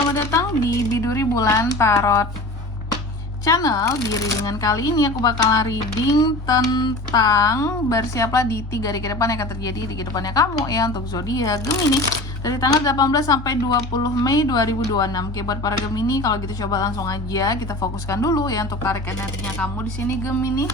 selamat datang di Biduri Bulan Tarot Channel. Di readingan kali ini aku bakalan reading tentang bersiaplah di 3 hari ke depan yang akan terjadi di kehidupannya kamu ya, untuk zodiak Gemini dari tanggal 18 sampai 20 Mei 2026. Oke, buat para Gemini, kalau gitu coba langsung aja kita fokuskan dulu ya untuk tarik energinya kamu di sini Gemini.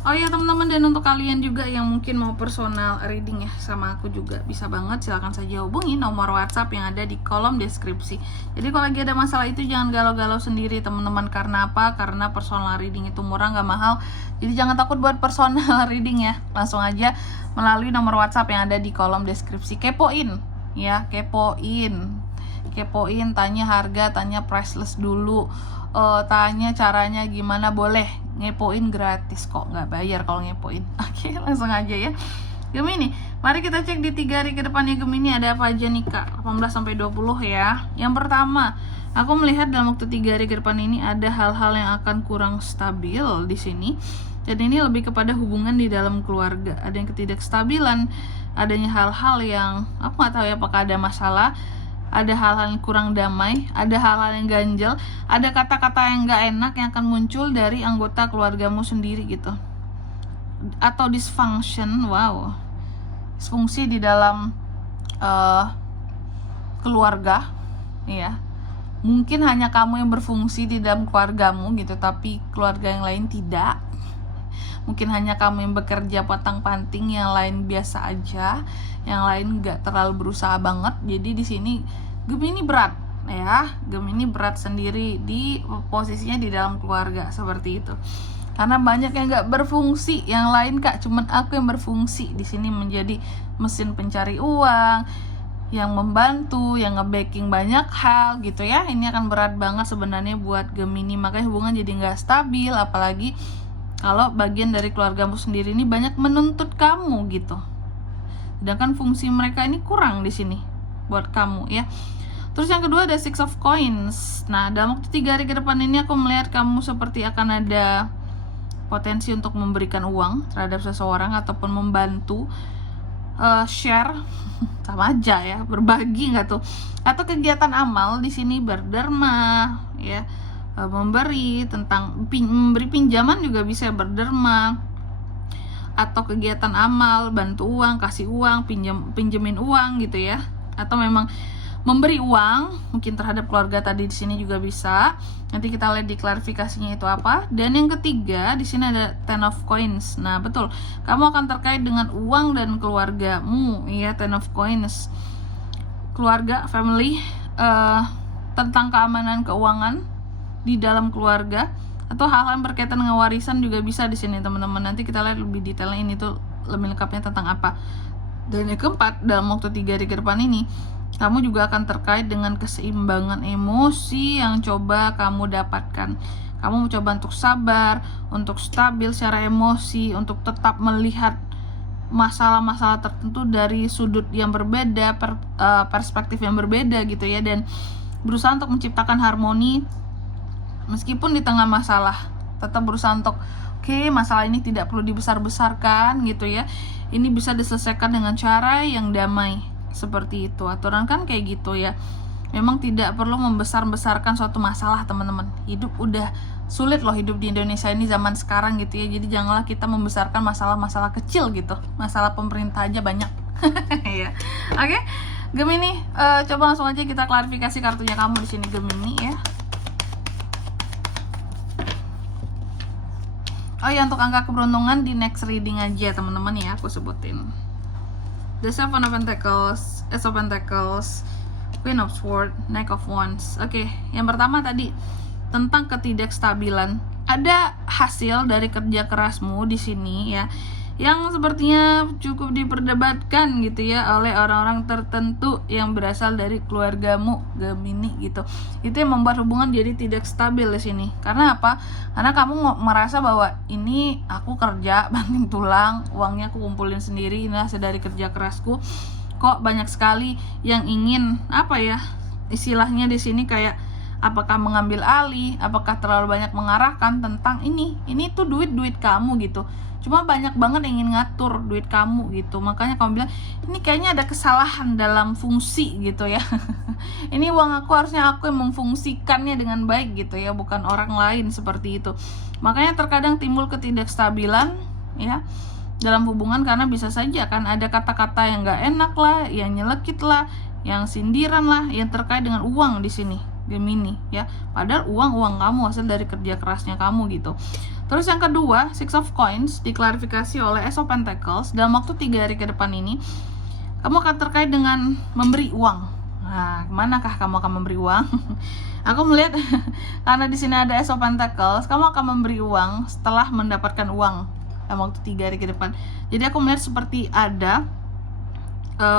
Oh iya teman-teman, dan untuk kalian juga yang mungkin mau personal reading ya sama aku juga bisa banget, silahkan saja hubungi nomor WhatsApp yang ada di kolom deskripsi. Jadi kalau lagi ada masalah itu jangan galau-galau sendiri teman-teman. Karena apa? Karena personal reading itu murah, nggak mahal. Jadi jangan takut buat personal reading ya. Langsung aja melalui nomor WhatsApp yang ada di kolom deskripsi. Kepoin ya, kepoin, tanya harga, tanya priceless dulu, tanya caranya gimana, boleh ngepoin gratis kok, nggak bayar kalau ngepoin. Oke, langsung aja ya Gemini. Mari kita cek di 3 hari ke depannya Gemini ada apa aja nih Kak, 18 sampai 20 ya. Yang pertama, aku melihat dalam waktu 3 hari ke depan ini ada hal-hal yang akan kurang stabil di sini. Dan ini lebih kepada hubungan di dalam keluarga. Ada yang ketidakstabilan, adanya hal-hal yang aku nggak tahu ya apakah ada masalah, ada hal-hal yang kurang damai, ada hal-hal yang ganjel, ada kata-kata yang gak enak yang akan muncul dari anggota keluargamu sendiri gitu. Atau dysfunction, wow, disfungsi di dalam keluarga ya. Mungkin hanya kamu yang berfungsi di dalam keluargamu gitu, tapi keluarga yang lain tidak. Mungkin hanya kamu yang bekerja patang-panting, yang lain biasa aja, yang lain nggak terlalu berusaha banget. Jadi di sini Gemini berat ya, Gemini berat sendiri di posisinya di dalam keluarga seperti itu. Karena banyak yang nggak berfungsi, yang lain Kak, cuman aku yang berfungsi di sini menjadi mesin pencari uang, yang membantu, yang nge-backing banyak hal gitu ya. Ini akan berat banget sebenarnya buat Gemini, makanya hubungan jadi nggak stabil, apalagi kalau bagian dari keluargamu sendiri ini banyak menuntut kamu gitu. Sedangkan fungsi mereka ini kurang di sini buat kamu ya. Terus yang kedua ada Six of Coins. Nah, dalam waktu 3 hari ke depan ini aku melihat kamu seperti akan ada potensi untuk memberikan uang terhadap seseorang ataupun membantu, share sama aja ya, berbagi nggak tuh? Atau kegiatan amal di sini berderma ya. Memberi, tentang memberi pinjaman juga bisa berderma, atau kegiatan amal, bantu uang, kasih uang, pinjemin uang gitu ya, atau memang memberi uang mungkin terhadap keluarga tadi di sini juga bisa. Nanti kita lihat di klarifikasinya itu apa. Dan yang ketiga di sini ada Ten of Coins. Nah betul, kamu akan terkait dengan uang dan keluargamu ya. Ten of Coins, keluarga, family, tentang keamanan keuangan di dalam keluarga, atau hal-hal yang berkaitan dengan warisan juga bisa di sini teman-teman. Nanti kita lihat lebih detailnya ini tuh lebih lengkapnya tentang apa. Dan yang keempat, dalam waktu 3 hari ke depan ini kamu juga akan terkait dengan keseimbangan emosi yang coba kamu dapatkan. Kamu mencoba untuk sabar, untuk stabil secara emosi, untuk tetap melihat masalah-masalah tertentu dari sudut yang berbeda, perspektif yang berbeda gitu ya, dan berusaha untuk menciptakan harmoni meskipun di tengah masalah. Tetap berusaha untuk masalah ini tidak perlu dibesar-besarkan gitu ya. Ini bisa diselesaikan dengan cara yang damai seperti itu. Aturan kan kayak gitu ya. Memang tidak perlu membesar-besarkan suatu masalah teman-teman. Hidup udah sulit loh, hidup di Indonesia ini zaman sekarang gitu ya. Jadi janganlah kita membesarkan masalah-masalah kecil gitu. Masalah pemerintah aja banyak. Ya. Oke. Gemini, coba langsung aja kita klarifikasi kartunya kamu di sini Gemini ya. Oh ya, untuk angka keberuntungan di next reading aja teman-teman ya, aku sebutin. The Seven of Pentacles, Ace of Pentacles, Queen of Swords, Knight of Wands. Oke, yang pertama tadi tentang ketidakstabilan. Ada hasil dari kerja kerasmu di sini ya, yang sepertinya cukup diperdebatkan gitu ya oleh orang-orang tertentu yang berasal dari keluargamu Gemini gitu. Itu yang membuat hubungan jadi tidak stabil di sini. Karena apa? Karena kamu merasa bahwa ini aku kerja banting tulang, uangnya aku kumpulin sendiri, ini hasil dari kerja kerasku. Kok banyak sekali yang ingin apa ya? Istilahnya di sini kayak apakah mengambil alih, apakah terlalu banyak mengarahkan tentang ini tuh duit kamu gitu. Cuma banyak banget yang ingin ngatur duit kamu gitu. Makanya kamu bilang, ini kayaknya ada kesalahan dalam fungsi gitu ya. Ini uang aku, harusnya aku yang memfungsikannya dengan baik gitu ya, bukan orang lain, seperti itu. Makanya terkadang timbul ketidakstabilan ya dalam hubungan, karena bisa saja kan ada kata-kata yang gak enak lah, yang nyelekit lah, yang sindiran lah, yang terkait dengan uang di sini, Gemini ya. Padahal uang kamu, hasil dari kerja kerasnya kamu gitu. Terus yang kedua, Six of Coins diklarifikasi oleh Ace of Pentacles. Dalam waktu 3 hari ke depan ini, kamu akan terkait dengan memberi uang. Nah, kemanakah kamu akan memberi uang? Aku melihat karena di sini ada Ace of Pentacles, kamu akan memberi uang setelah mendapatkan uang dalam waktu 3 hari ke depan. Jadi aku melihat seperti ada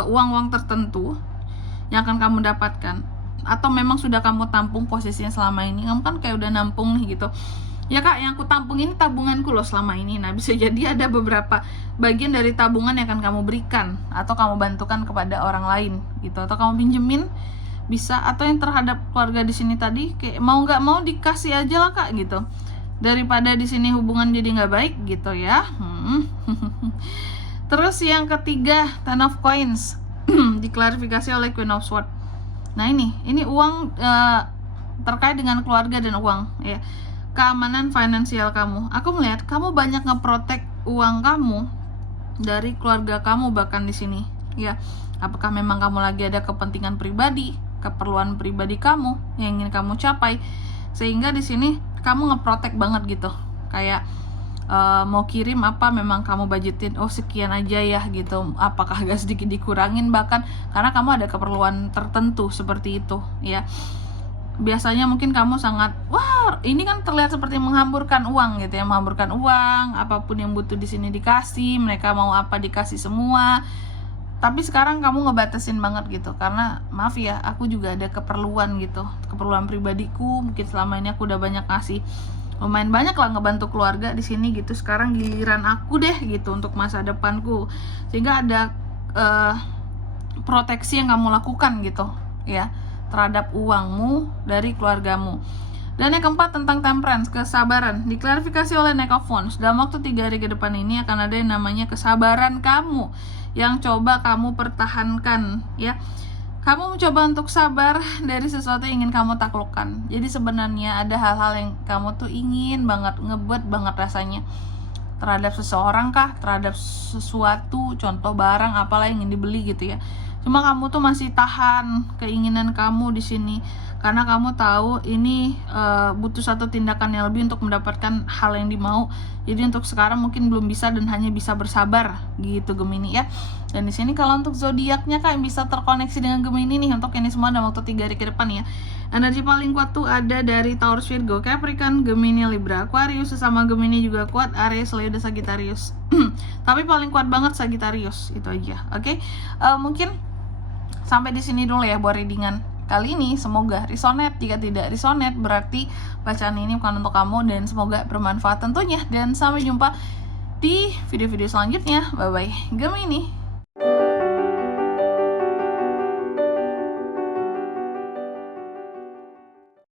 uang-uang tertentu yang akan kamu dapatkan, atau memang sudah kamu tampung posisinya selama ini. Kamu kan kayak udah nampung nih gitu. Ya kak, yang aku tampung ini tabunganku loh selama ini. Nah, bisa jadi ada beberapa bagian dari tabungan yang akan kamu berikan atau kamu bantukan kepada orang lain gitu, atau kamu pinjemin bisa, atau yang terhadap keluarga di sini tadi kayak mau nggak mau dikasih aja lah kak gitu, daripada di sini hubungan jadi nggak baik gitu ya. Terus yang ketiga, Ten of Coins diklarifikasi oleh Queen of Swords. Nah ini uang terkait dengan keluarga dan uang ya, keamanan finansial kamu. Aku melihat kamu banyak ngeprotek uang kamu dari keluarga kamu bahkan di sini ya. Apakah memang kamu lagi ada kepentingan pribadi, keperluan pribadi kamu yang ingin kamu capai, sehingga di sini kamu ngeprotek banget gitu. Kayak mau kirim apa memang kamu budgetin, oh sekian aja ya gitu, apakah agak sedikit dikurangin bahkan, karena kamu ada keperluan tertentu seperti itu ya. Biasanya mungkin kamu sangat, wah ini kan terlihat seperti menghamburkan uang gitu ya, menghamburkan uang, apapun yang butuh di sini dikasih, mereka mau apa dikasih semua. Tapi sekarang kamu ngebatasin banget gitu, karena maaf ya, aku juga ada keperluan gitu, keperluan pribadiku. Mungkin selama ini aku udah banyak ngasih, lumayan banyak lah ngebantu keluarga di sini gitu. Sekarang giliran aku deh gitu untuk masa depanku, sehingga ada proteksi yang kamu lakukan gitu ya terhadap uangmu dari keluargamu. Dan yang keempat tentang temperance, kesabaran, diklarifikasi oleh Knight of Wands. Dalam waktu 3 hari ke depan ini akan ada yang namanya kesabaran kamu yang coba kamu pertahankan ya. Kamu mencoba untuk sabar dari sesuatu yang ingin kamu taklukkan. Jadi sebenarnya ada hal-hal yang kamu tuh ingin banget, ngebuat banget rasanya terhadap seseorang kah, terhadap sesuatu, contoh barang apalah yang ingin dibeli gitu ya. Cuma kamu tuh masih tahan keinginan kamu di sini karena kamu tahu ini butuh satu tindakan yang lebih untuk mendapatkan hal yang dimau. Jadi untuk sekarang mungkin belum bisa dan hanya bisa bersabar gitu Gemini ya. Dan di sini kalau untuk zodiaknya kak yang bisa terkoneksi dengan Gemini nih untuk ini semua dalam waktu 3 hari ke depan ya. Energi paling kuat tuh ada dari Taurus, Virgo, Capricorn, Gemini, Libra, Aquarius, sesama Gemini juga kuat, Aries, Leo, dan Sagittarius. Tapi paling kuat banget Sagittarius itu aja. Oke? Mungkin sampai di sini dulu ya buat readingan kali ini. Semoga resonate. Jika tidak resonate berarti bacaan ini bukan untuk kamu, dan semoga bermanfaat tentunya. Dan sampai jumpa di video-video selanjutnya. Bye bye Gemini.